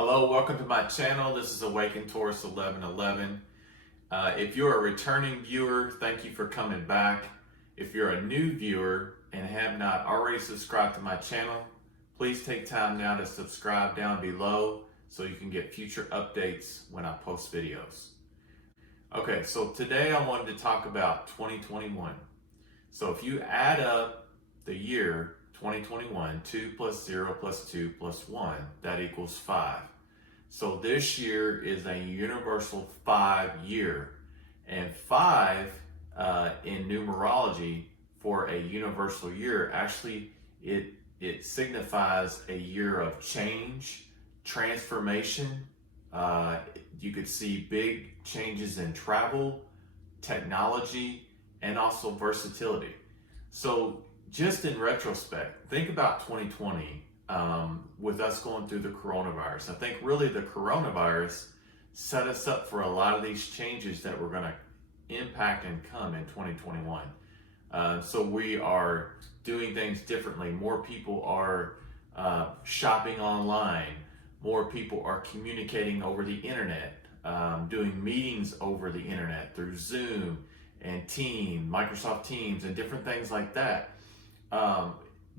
Hello, welcome to my channel. This is Awaken Taurus 1111. If you're a returning viewer, thank you for coming back. If you're a new viewer and have not already subscribed to my channel, please take time now to subscribe down below so you can get future updates when I post videos. Okay, so today I wanted to talk about 2021. So if you add up the year 2021, 2 plus 0 plus 2 plus 1, that equals 5. So this year is a universal 5 year. And 5 in numerology for a universal year, actually it signifies a year of change, transformation. You could see big changes in travel, technology, and also versatility. So just in retrospect, think about 2020 with us going through the coronavirus. I think really the coronavirus set us up for a lot of these changes that we're going to impact and come in 2021. So we are doing things differently. More people are shopping online. More people are communicating over the internet, doing meetings over the internet through Zoom and Microsoft Teams and different things like that.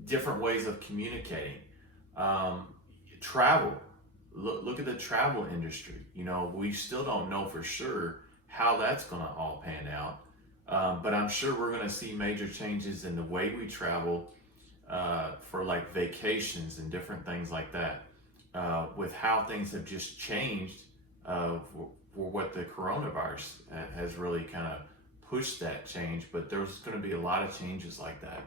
Different ways of communicating. Travel. Look at the travel industry. You know, we still don't know for sure how that's going to all pan out. But I'm sure we're going to see major changes in the way we travel for like vacations and different things like that. With how things have just changed for what the coronavirus has really kind of pushed that change. But there's going to be a lot of changes like that.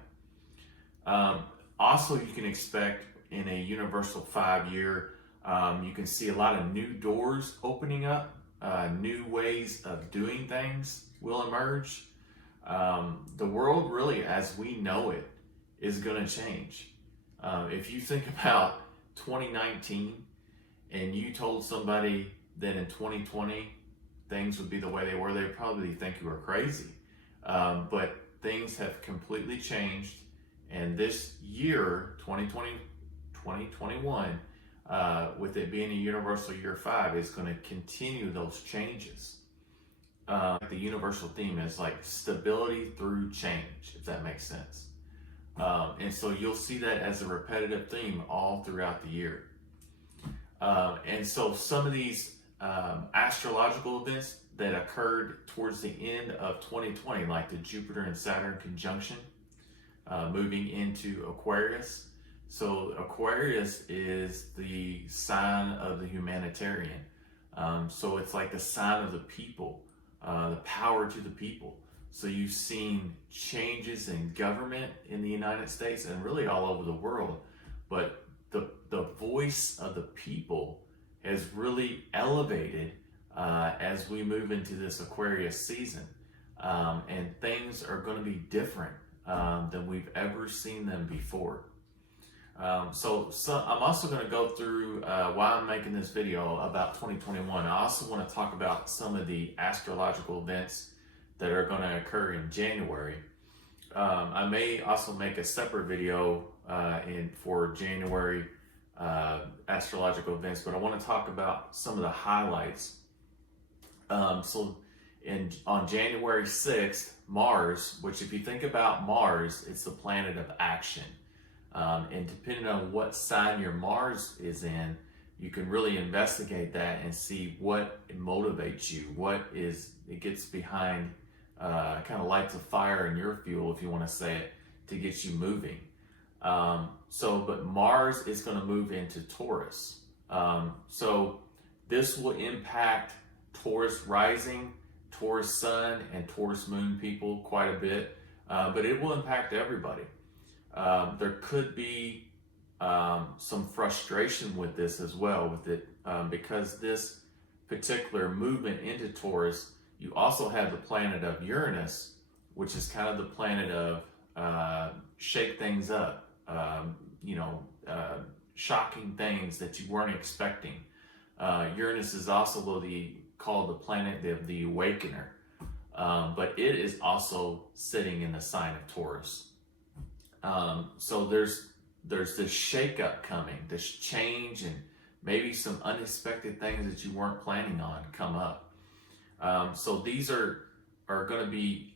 Also, you can expect in a universal 5 year, you can see a lot of new doors opening up, new ways of doing things will emerge. The world really, as we know it, is going to change. If you think about 2019 and you told somebody that in 2020 things would be the way they were, they'd probably think you were crazy. But things have completely changed. And this year, 2021, with it being a universal year 5, is going to continue those changes. The universal theme is like stability through change, if that makes sense. And so you'll see that as a repetitive theme all throughout the year. And so some of these astrological events that occurred towards the end of 2020, like the Jupiter and Saturn conjunction, moving into Aquarius. So Aquarius is the sign of the humanitarian. So it's like the sign of the people, the power to the people. So you've seen changes in government in the United States and really all over the world. But the voice of the people has really elevated as we move into this Aquarius season. And things are going to be different than we've ever seen them before. So I'm also going to go through why I'm making this video about 2021. I also want to talk about some of the astrological events that are going to occur in January. I may also make a separate video for January astrological events, but I want to talk about some of the highlights. On January 6th, Mars, which if you think about Mars, it's the planet of action. And depending on what sign your Mars is in, you can really investigate that and see what motivates you, it gets behind, kind of lights a fire in your fuel, if you want to say it, to get you moving. But Mars is going to move into Taurus. So this will impact Taurus rising, Taurus sun, and Taurus moon people quite a bit, but it will impact everybody. There could be some frustration with this as well, because this particular movement into Taurus, you also have the planet of Uranus, which is kind of the planet of shake things up, shocking things that you weren't expecting. Uranus is also called the planet of the awakener, but it is also sitting in the sign of Taurus. So there's this shakeup coming, this change, and maybe some unexpected things that you weren't planning on come up. So these are going to be,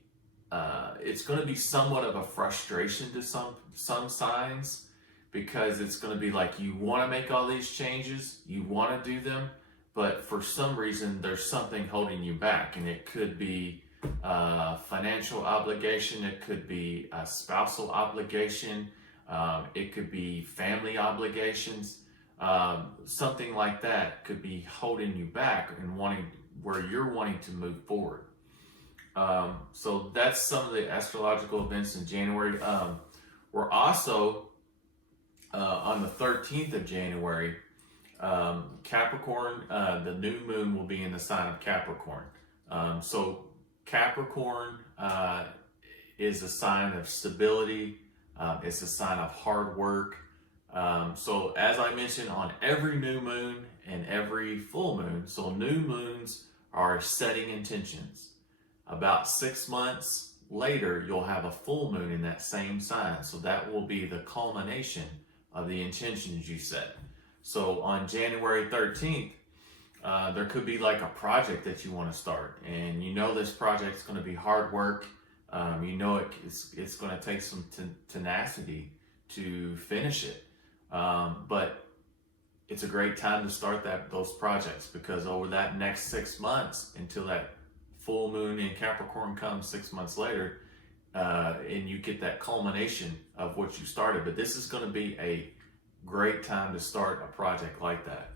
it's going to be somewhat of a frustration to some signs, because it's going to be like you want to make all these changes, you want to do them, but for some reason there's something holding you back, and it could be financial obligation, it could be a spousal obligation, it could be family obligations, something like that could be holding you back and where you're wanting to move forward. So that's some of the astrological events in January. We're also on the 13th of January, Capricorn, the new moon will be in the sign of Capricorn. So Capricorn is a sign of stability. It's a sign of hard work. So as I mentioned, on every new moon and every full moon, so new moons are setting intentions. About 6 months later, you'll have a full moon in that same sign. So that will be the culmination of the intentions you set. So on January 13th, there could be like a project that you want to start, and you know this project is going to be hard work. You know it's going to take some tenacity to finish it, but it's a great time to start those projects, because over that next 6 months, until that full moon in Capricorn comes 6 months later, and you get that culmination of what you started. But this is going to be a great time to start a project like that.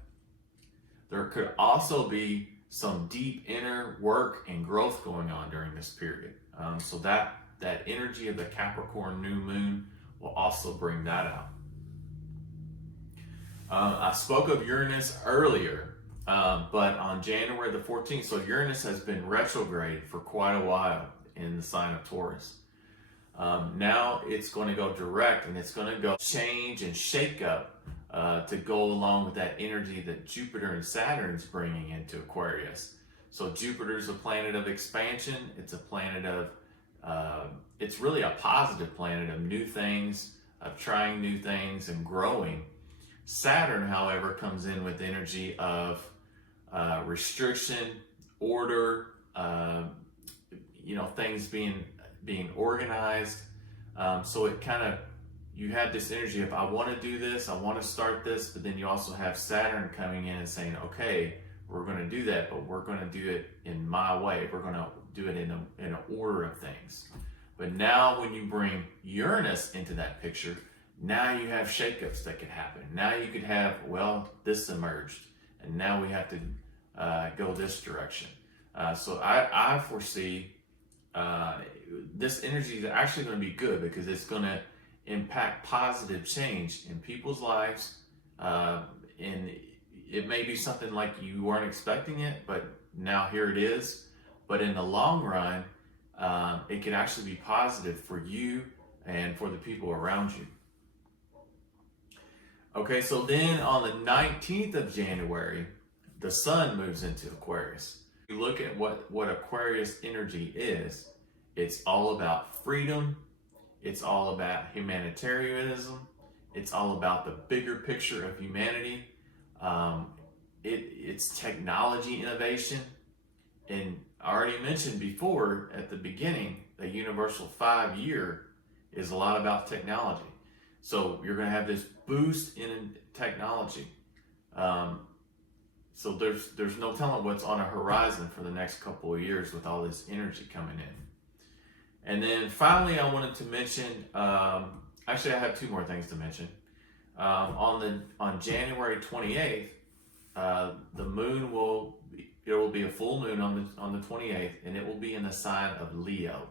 There could also be some deep inner work and growth going on during this period. So that energy of the Capricorn new moon will also bring that out. I spoke of Uranus earlier, but on January the 14th, so Uranus has been retrograde for quite a while in the sign of Taurus. Now it's going to go direct, and it's going to go change and shake up to go along with that energy that Jupiter and Saturn is bringing into Aquarius. So Jupiter's a planet of expansion. It's a planet of, it's really a positive planet of new things, of trying new things and growing. Saturn, however, comes in with energy of restriction, order, things being organized. So it kind of, you have this energy of, I want to do this, I want to start this, but then you also have Saturn coming in and saying, okay, we're going to do that, but we're going to do it in my way. We're going to do it in an order of things. But now when you bring Uranus into that picture, now you have shakeups that could happen. Now you could have, well, this emerged, and now we have to go this direction. So I foresee this energy is actually going to be good, because it's going to impact positive change in people's lives. And it may be something like you weren't expecting it, but now here it is. But in the long run, it can actually be positive for you and for the people around you. Okay, so then on the 19th of January, the sun moves into Aquarius. You look at what Aquarius energy is. It's all about freedom. It's all about humanitarianism. It's all about the bigger picture of humanity. It's technology innovation. And I already mentioned before at the beginning, the universal 5-year is a lot about technology. So you're going to have this boost in technology. So there's no telling what's on a horizon for the next couple of years with all this energy coming in. And then finally, I wanted to mention, actually I have two more things to mention. On January 28th, the moon will be a full moon on the 28th, and it will be in the sign of Leo.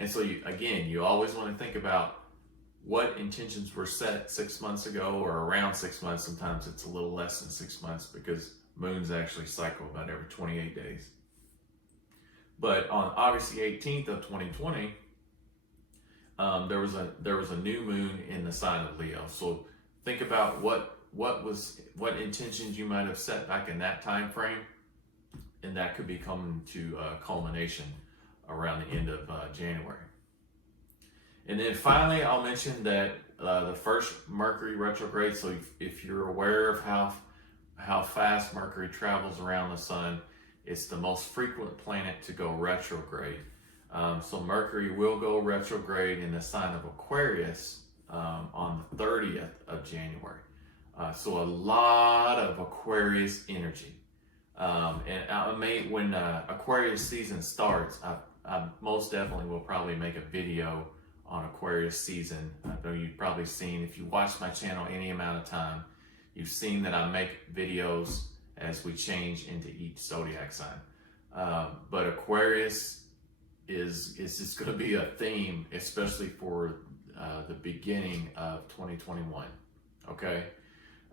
And so you always want to think about what intentions were set 6 months ago, or around 6 months. Sometimes it's a little less than 6 months, because moons actually cycle about every 28 days. But on August the 18th of 2020, there was a new moon in the sign of Leo. So think about what intentions you might have set back in that time frame, and that could be coming to culmination around the end of January. And then finally, I'll mention that the first Mercury retrograde, so if you're aware of how fast Mercury travels around the sun, it's the most frequent planet to go retrograde. So Mercury will go retrograde in the sign of Aquarius on the 30th of January. So a lot of Aquarius energy. And when Aquarius season starts, I most definitely will probably make a video on Aquarius season. I know you've probably seen, if you watch my channel any amount of time, you've seen that I make videos as we change into each zodiac sign. But Aquarius is just going to be a theme, especially for the beginning of 2021. Okay.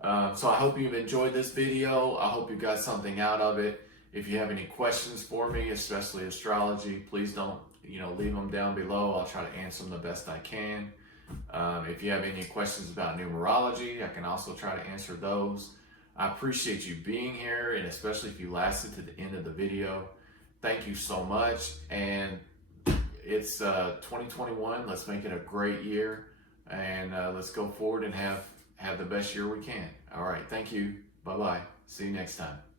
So I hope you've enjoyed this video. I hope you got something out of it. If you have any questions for me, especially astrology, please don't, leave them down below. I'll try to answer them the best I can. If you have any questions about numerology, I can also try to answer those. I appreciate you being here, and especially if you lasted to the end of the video. Thank you so much. And it's 2021. Let's make it a great year, and let's go forward and have the best year we can. All right. Thank you. Bye-bye. See you next time.